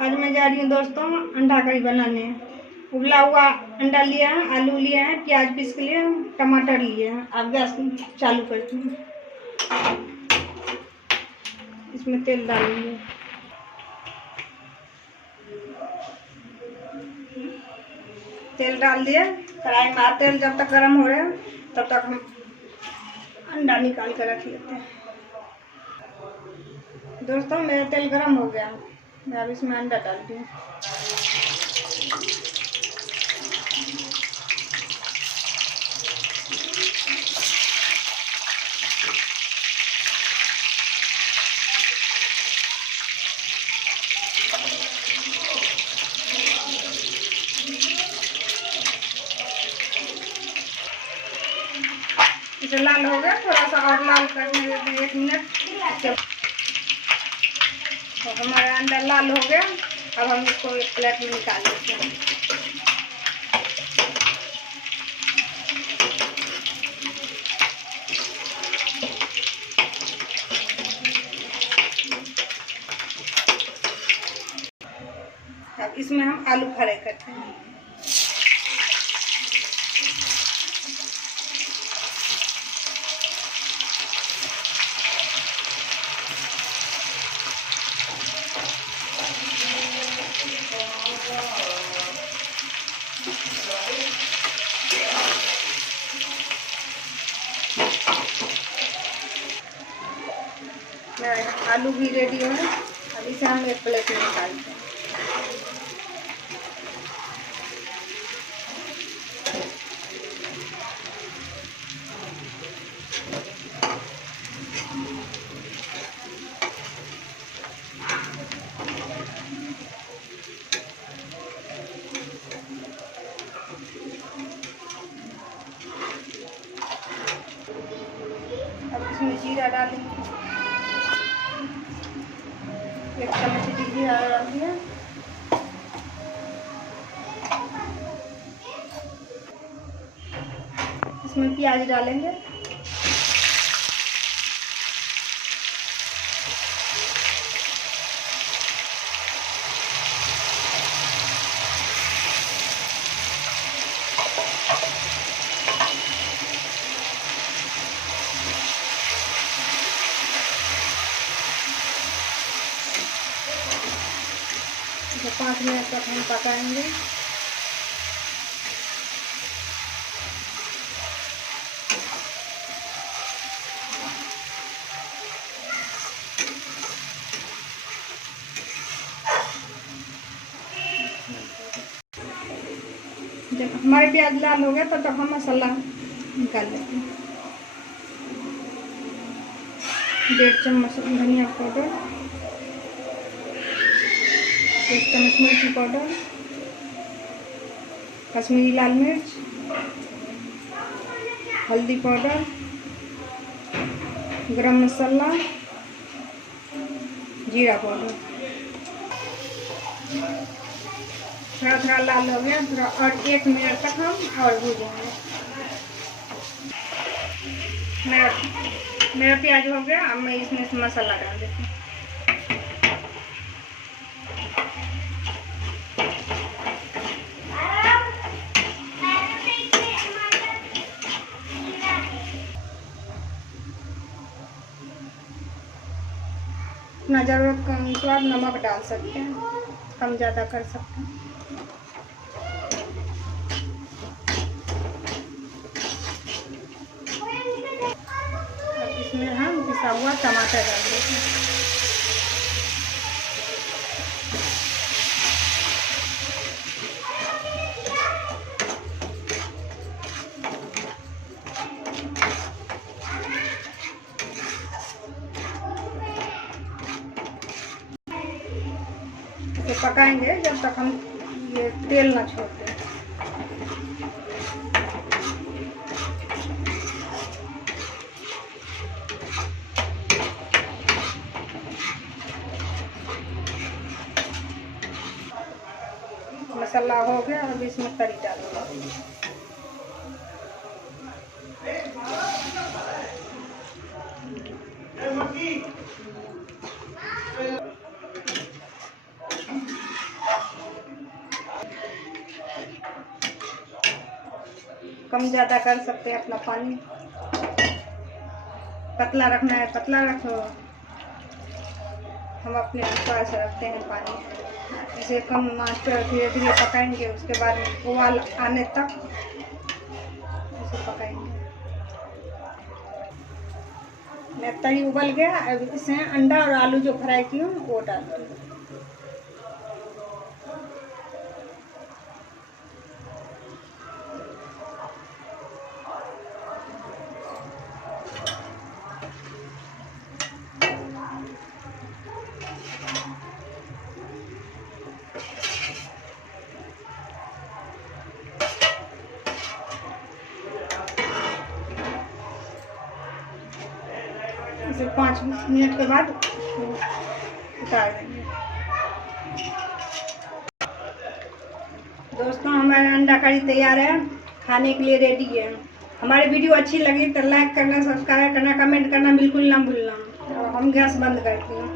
आज मैं जा रही हूँ दोस्तों अंडा करी बनाने। उबला हुआ अंडा लिया है, आलू लिया है, प्याज पीस के लिए, टमाटर लिए हैं। अब गैस चालू करती हूँ। इसमें तेल डालेंगे। तेल डाल दिया कढ़ाई में। तेल जब तक गर्म हो रहा है तब तक हम अंडा निकाल कर रख लेते हैं। दोस्तों मेरा तेल गर्म हो गया, मैं अब इसमें अंडा डालती हूँ। इसे लाल हो गया, थोड़ा सा और लाल करने देते 1 मिनट। तो हमारा अंडा लाल हो गया। अब हम इसको एक प्लेट में निकाल लेते हैं। अब इसमें हम आलू फ्राई करते हैं। आलू भी रेडी है। अब इसे हम एक प्लेट में निकालते हैं। अब इसमें जीरा डालेंगे। 1 चम्मच जीरा डाल दिया। इसमें प्याज डालेंगे। इसे 5 मिनट तक हम पकाएंगे। जब हमारे प्याज लाल हो गया तब तक हम मसाला निकाल लेते हैं। 1.5 चम्मच धनिया पाउडर, 1 चम्मच मिर्ची पाउडर, कश्मीरी लाल मिर्च, हल्दी पाउडर, गरम मसाला, जीरा पाउडर। थोड़ा थोड़ा लाल हो गया, थोड़ा और 1 मिनट तक हम और भूजेंगे। मेरा प्याज हो गया। अब मैं इसमें मसाला डाल देती हूँ। अपना ज़रूरत का अनुसार नमक डाल सकते हैं, कम ज़्यादा कर सकते हैं। अब इसमें हम पिसा हुआ टमाटर डाल देते हैं। तो पकाएंगे जब तक हम ये तेल ना छोड़ दें। मसाला हो गया। अब इसमें करी डालूंगा। कम ज़्यादा कर सकते हैं अपना पानी। पतला रखना है पतला रखो, हम अपने अनुसार से रखते हैं पानी। इसे कम आंच पर धीरे धीरे पकाएंगे, उसके बाद उबाल आने तक इसे पकाएंगे। मैं तरी उबल गया, अब इसमें अंडा और आलू जो फ्राई की हूँ वो डाल दूँ। इसे 5 मिनट के बाद उतार देंगे। दोस्तों हमारा अंडा करी तैयार है, खाने के लिए रेडी है। हमारी वीडियो अच्छी लगी तो लाइक करना, सब्सक्राइब करना, कमेंट करना बिल्कुल ना भूलना। और हम गैस बंद करते हैं।